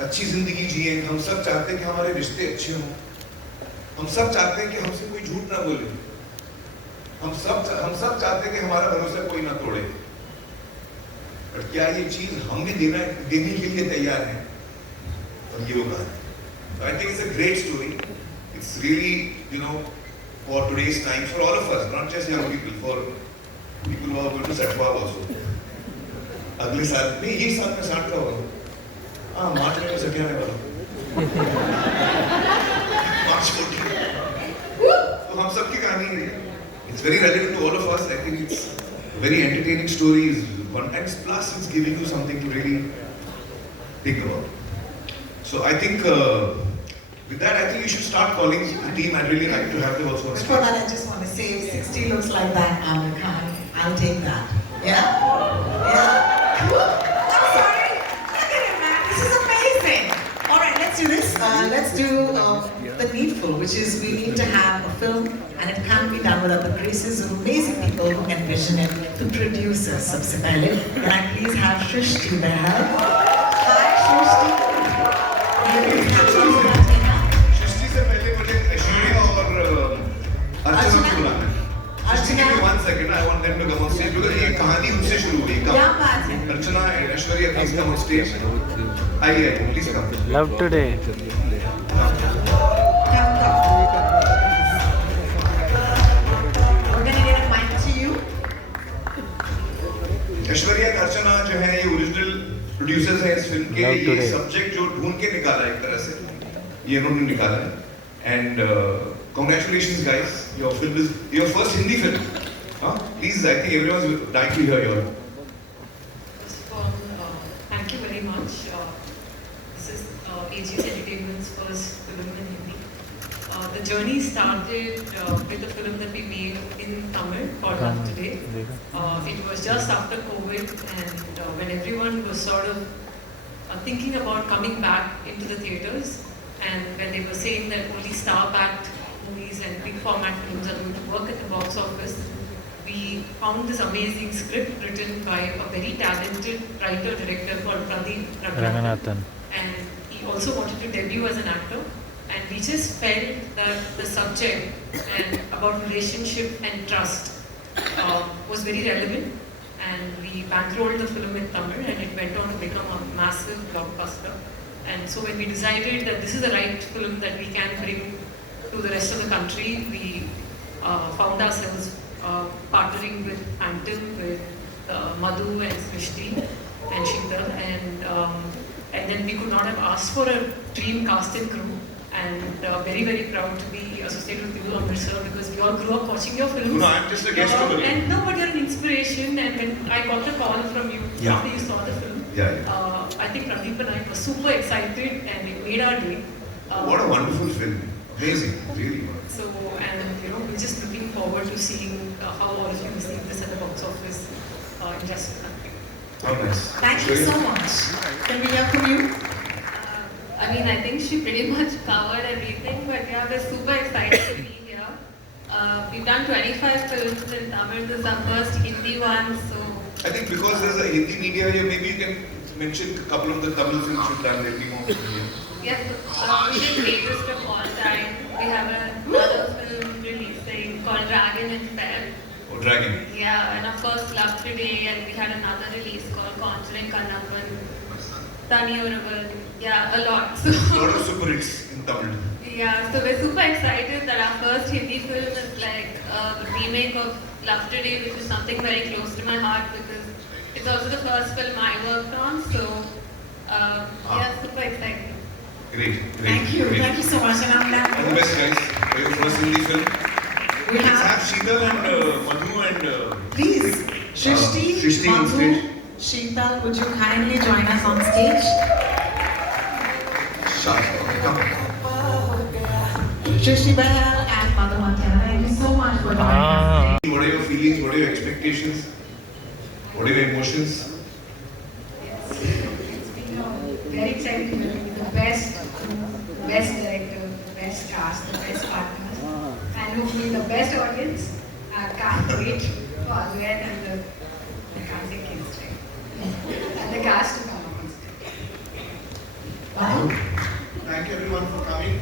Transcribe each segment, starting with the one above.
अच्छी जिंदगी जिए। हम सब चाहते हैं कि हमारे रिश्ते अच्छे हों। हम सब चाहते हैं कि हमसे कोई झूठ ना बोले। हम सब चाहते हैं कि हमारा भरोसा कोई ना तोड़े। पर क्या ये चीज हम भी देने के लिए तैयार हैं? और ये वो बात है। So I think it's a great story. It's really, for today's times, for all of us, not just young people, for people who are going to Satwab also. अगले साल नहीं, ये साल में 60 का होगा। हाँ, मार्च में सठिया आने वाला। मार्च 14। तो हम सबकी कहानी है। It's very relevant to all of us. I think it's very entertaining stories. One times plus it's giving you something to really think about. So I think with that, I think you should start calling the team. I'd really like to have them also on stage. Before that, I just want to say, if 60 looks like that, I'll take that. Yeah? Yeah? I'm sorry. Look at him, man. This is amazing. All right, let's do this. Let's do the needful, which is we need to have a film, and it can't be done without the graces of amazing people who can vision it, to produce it. सबसे पहले, can I please have Shrishti Behal? Hi, Shrishti. सृष्टि से पहले मुझे ऐश्वर्या और अर्चना को बुलाना है। अर्चना, give me 1 second. I want them to come on stage because ये कहानी उनसे शुरू हुई। क्या बात है? अर्चना, Aishwarya, please come on stage. आइए, please come. Love today. We're gonna get a mic to you. Aishwarya और अर्चना जो है ये ओरिजिनल प्रोड्यूसर्स हैं इस फिल्म के। Love ये today. सब्जेक्ट जो ढूंढ के निकाला एक तरह से, ये इन्होंने निकाला है। And congratulations guys, your film is your first Hindi film. Please, I think everyone's dying to hear your. First of all, thank you very much. This is AGS Entertainment's first film in Hindi. The journey started with a film that we made in Tamil called Love Today. It was just after COVID, and when everyone was sort of thinking about coming back into the theatres, and when they were saying that only star-backed movies and big format films are going to work at the box office, we found this amazing script written by a very talented writer-director called Pradeep Ranganathan. And he also wanted to debut as an actor. And we just felt that the subject and about relationship and trust was very relevant. And we bankrolled the film in Tamil, and it went on to become a massive blockbuster. And so when we decided that this is the right film that we can bring to the rest of the country, we found ourselves partnering with Phantom, with Madhu and Srishti and Sheetal, and then we could not have asked for a dream cast and crew. And very, very proud to be associated with you, Amritsar, because we all grew up watching your films. No, I'm just a guest over here. And no, but you're an inspiration. And when I got the call from you after you saw the film, I think Pradeep and I were super excited, and it made our day. What a wonderful film! Amazing, really. So, and we're just looking forward to seeing how all of you receive this at the box office in just a country. How nice. Thank you so much. Can we hear from you? I mean, I think she pretty much covered everything, but yeah, we're super excited to be here. We've done 25 films in Tamil. This is our first Hindi one, so. I think because there's a Hindi media here, maybe you can mention a couple of the Tamil films you've done. Maybe more. Yes, we did Latest of All Time. We have another film releasing called Dragon in Feb. Oh, Dragon. Yeah, and of course Love Today, and we had another release called Conjuring Kannappan, Tani Oraval. Yeah, a lot. So, A lot of super hits in Tamil. yeah, so we're super excited that our first Hindi film is like a remake of Love Today, which is something very close to my heart because it's also the first film I worked on. So, yeah, super excited. Great. Thank you. Great. Thank you so much. And I'm All the best, guys, for your first Hindi film. We Let's have have, Sheetal and Madhu and. please, Shrishti, Shrishti on Madhu, stage. Sheetal, would you kindly join us on stage? Come. Shrishti Behal and Madhu Manthana, thank you so much for joining us. What are your feelings? What are your expectations? What are your emotions? It's been a very exciting journey with the best director, the best cast, the best partners, and hopefully the best audience. I can't wait for Advait and I can't say kids, right? And the cast to come on stage. Wow. Thank you everyone for coming.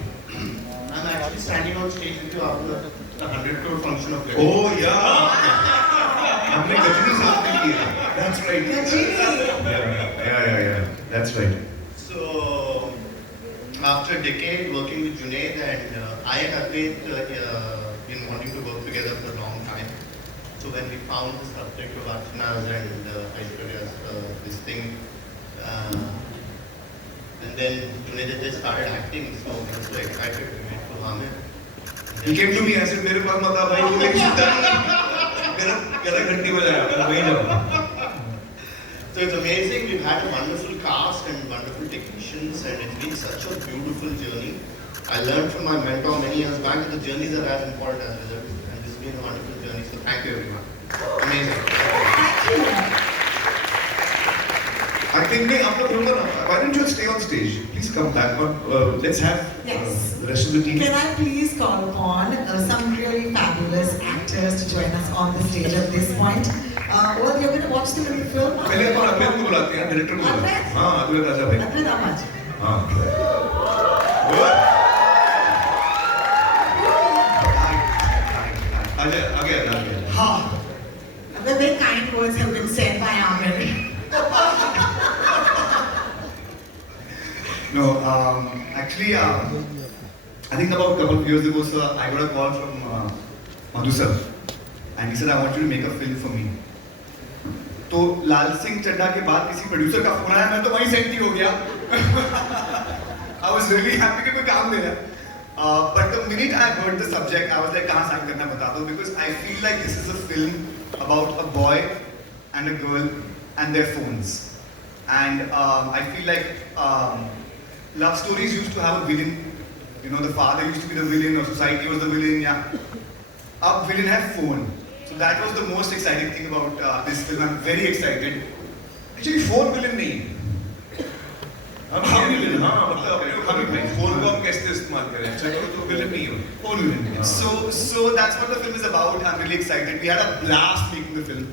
I'm actually standing on stage with you after the 100 crore function of Gajini. Oh yeah. हमने गजनी साहब ने किया. That's right. Gajini. Yeah. That's right. So, after a decade working with Junaid and I and Advait been wanting to work together for a long time. So when we found the subject of Archana's and Aishwarya's this thing, and then Junaid just started acting, so we were so excited to meet Fulhame. He came to me and said, मेरे पास मत आ भाई, वो लेके सीधा मेरा घंटी बजाया, मैं वहीं जाऊँ. So it's amazing. We've had a wonderful cast and wonderful technicians, and it's been such a beautiful journey. I learned from my mentor many years back that the journeys are as important as results, and this has been a wonderful journey. So thank you, everyone. Amazing. Thank you. I think नहीं आप लोग रुको ना. Why don't you stay on stage? Please come back. Let's have Yes. the rest of the team. Can I please call upon some really fabulous actors to join us on the stage at this point? Well, you're going to watch the little film. पहले अपन अद्वैत को बुलाते हैं, director को बुलाते हैं. अद्वैत? हाँ, अद्वैत आजा भाई. Advait Amaj. हाँ. Good. आगे. हाँ. The very kind words have been said by Amir. No, actually, I think about a couple of years ago, sir, I got a call from Madhu sir, and he said, I want you to make a film for me. तो लाल सिंह चड्ढा के बाद किसी producer का phone आया, मैं तो वहीं senti हो गया. I was really happy कि कोई काम दे रहा. But the minute I heard the subject, I was like, कहाँ sign करना बता दो, because I feel like this is a film about a boy and a girl and their phones. And I feel like love stories used to have a villain. You know, the father used to be the villain, or society was the villain. Yeah. Ab villain have phone. So that was the most exciting thing about this film. I'm very excited. Actually, phone villain नहीं. हम villain. हाँ, मतलब हम phone को हम कैसे इस्तेमाल करें? अच्छा तो villain नहीं हो. Phone villain. So that's what the film is about. I'm really excited. We had a blast making the film.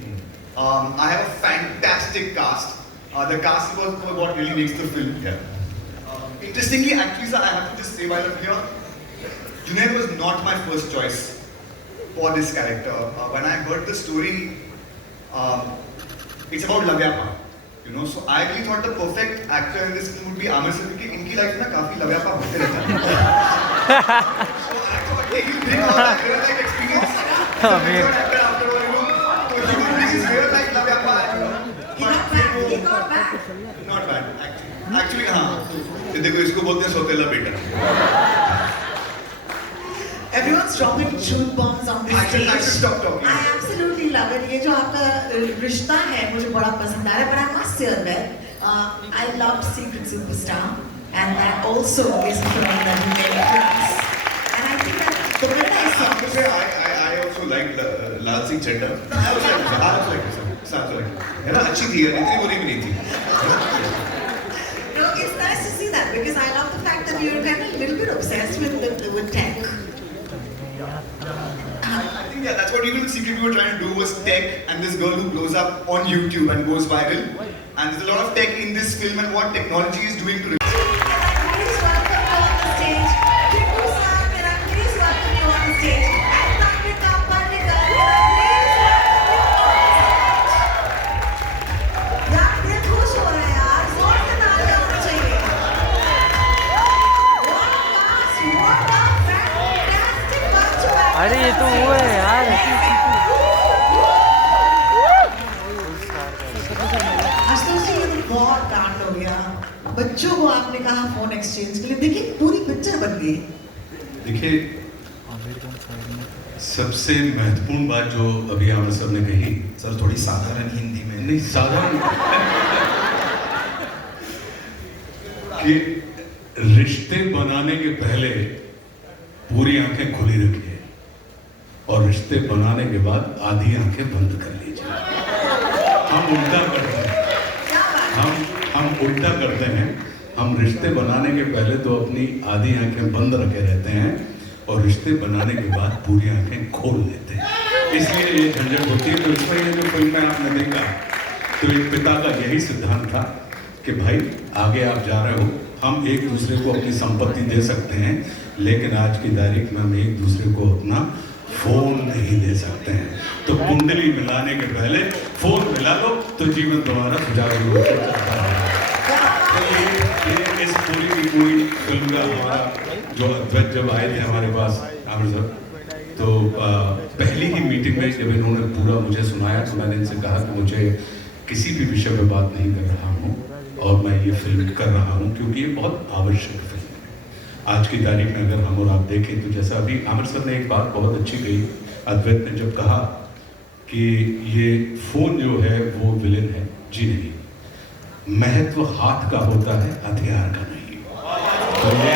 I have a fantastic cast. The cast was what really makes the film. Yeah. Interestingly, actually, sir, I have to just say while I'm here, Junaid was not my first choice for this character. When I heard the story, it's about Lavyapa, you know. So I really thought the perfect actor in this film would be Amir sir, because इनकी life में ना काफी Lavyapa होते रहता है. So I thought he will bring all that real life experience. He's a very good actor after all, you know. So he will bring his real life Lavyapa, you know. He got back. Not bad, actually, हाँ. ये देखो इसको बोलते हैं सौतेला बेटा. Everyone's dropping truth bombs on this I should stage. stop talking. I absolutely love it. ये जो आपका रिश्ता है मुझे बड़ा पसंद आ रहा है. But I must say that I loved Secret Superstar, and that also is a film that you made for us. And I think that the minute I saw this, I also like Lal Singh Chaddha. I was like, sir. है ना अच्छी थी यार इतनी बुरी भी नहीं थी. no, it's nice to see that because I love the fact that you're kind of a little bit obsessed with tech. I think that's what even the secret we were trying to do was tech and this girl who blows up on YouTube and goes viral. And there's a lot of tech in this film and what technology is doing to Please welcome you on the stage. Kipu sir, can I please welcome you on the stage? And Tanvika Pandita, can I please welcome you on the stage? यार दिल खुश हो रहा है यार, जोर से तालियां होनी चाहिए. What a cast, what a fantastic bunch of actors. अरे ये तो वो है यार. आशुतोष जी ये तो बहुत कांड हो गया. बच्चों को आपने कहा फोन एक्सचेंज के लिए, देखिए पूरी पिक्चर बन गई. देखिए सबसे महत्वपूर्ण बात जो अभी आमिर साहब ने कही, सर थोड़ी साधारण हिंदी में. नहीं साधारण कि रिश्ते बनाने के पहले पूरी आंखें खुली रखिए और रिश्ते बनाने के बाद आधी आंखें बंद कर लीजिए. हम उल्टा करते हैं. हम उल्टा करते हैं. हम रिश्ते बनाने के पहले तो अपनी आधी आंखें बंद रखे रहते हैं और रिश्ते बनाने के बाद पूरी आंखें खोल लेते हैं. इसलिए ये झंझट होती है. तो इसमें ये जो फिल्म में आपने देखा तो एक पिता का यही सिद्धांत था कि भाई आगे आप जा रहे हो हम एक दूसरे को अपनी संपत्ति दे सकते हैं, लेकिन आज की तारीख में हम एक दूसरे को अपना फोन नहीं दे सकते हैं। तो कुंडली मिलाने के पहले फोन मिला लो तो जीवन तुम्हारा सुचारू रूप से चलता रहेगा। तो ये इस पूरी फिल्म का हमारा जो अद्वैत जब आए थे हमारे पास आमिर सर, तो पहली ही मीटिंग में जब इन्होंने पूरा मुझे सुनाया तो मैंने इनसे कहा कि मुझे किसी भी विषय पे बात नहीं कर रहा हूँ और मैं ये फिल्म कर रहा हूँ क्योंकि ये बहुत आवश्यक फिल्म है। आज की तारीख में अगर हम और आप देखें तो जैसा अभी आमिर सर ने एक बात बहुत अच्छी कही, अद्वैत ने जब कहा कि ये फोन जो है वो विलेन है, जी नहीं, महत्व हाथ का होता है, हथियार का नहीं। तो ये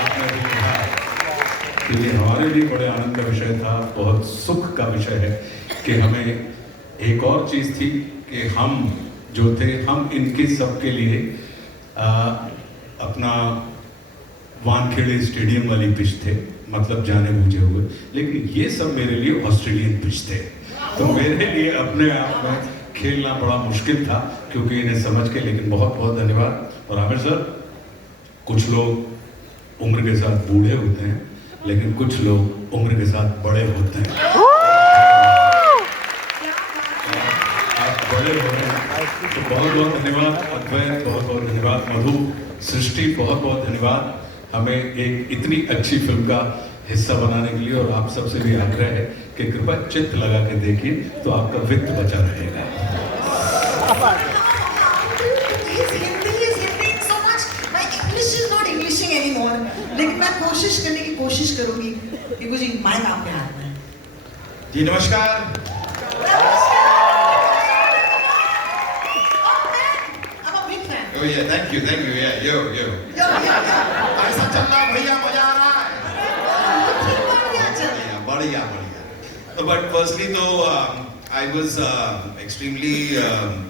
आपने भी कहा कि ये हमारे लिए बड़े आनंद का विषय था, बहुत सुख का विषय है कि हमें एक और चीज़ थी कि हम जो थे हम इनके सबके लिए अपना वानखेड़े स्टेडियम वाली पिच थे, मतलब जाने बूझे हुए, लेकिन ये सब मेरे लिए ऑस्ट्रेलियन पिच थे। तो मेरे लिए अपने आप में खेलना बड़ा मुश्किल था क्योंकि इन्हें समझ के, लेकिन बहुत बहुत धन्यवाद। और आमिर सर, कुछ लोग उम्र के साथ बूढ़े होते हैं लेकिन कुछ लोग उम्र के साथ बड़े होते हैं। आप बड़े हो रहे हैं तो बहुत बहुत धन्यवाद अद्वैत, बहुत बहुत धन्यवाद मधु, सृष्टि, बहुत बहुत धन्यवाद हमें एक इतनी अच्छी फिल्म का हिस्सा बनाने के लिए। और आप सबसे भी आग्रह है कि कृपया चित्त लगा के देखिए तो आपका वित्त बचा रहेगा। लेकिन मैं कोशिश करने की कोशिश करूंगी कि मुझे माइक आपके हाथ में है। जी नमस्कार। I'm a big fan. Oh yeah, thank you, yeah, yo. ऐसा चल रहा भैया, मजा आ रहा है। बढ़िया। But firstly तो I was extremely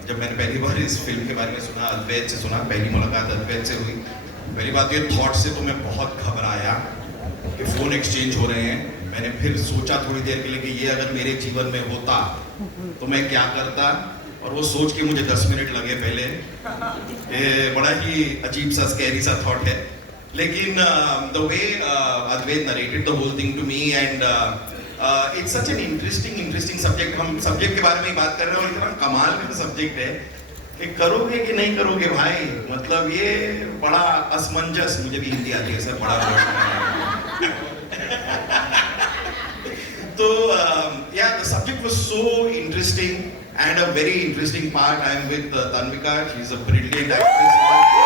जब मैंने पहली बार इस फिल्म के बारे में सुना, अद्वैत से सुना, पहली मुलाकात अद्वैत से हुई। पहली बात ये थॉट से तो मैं बहुत घबराया कि फ़ोन एक्सचेंज हो रहे हैं। मैंने फिर सोचा थोड़ी देर के लिए कि ये अगर मेरे जीवन में होता तो मैं क्या करता, और वो सोच के मुझे 10 मिनट लगे पहले। बड़ा ही अजीब सा स्कैरी सा थॉट है, लेकिन the way Advait narrated the whole thing to me and it's such an interesting subject. हम सब्जेक्ट के बारे में ही बात कर रहे हैं और इतना कमाल का सब्जेक्ट है कि करोगे कि नहीं करोगे भाई, मतलब ये बड़ा असमंजस, मुझे भी हिंदी आती है सर, बड़ा तो yeah, the subject was so interesting and a very interesting part. I am with Tanvika, she is a brilliant actress.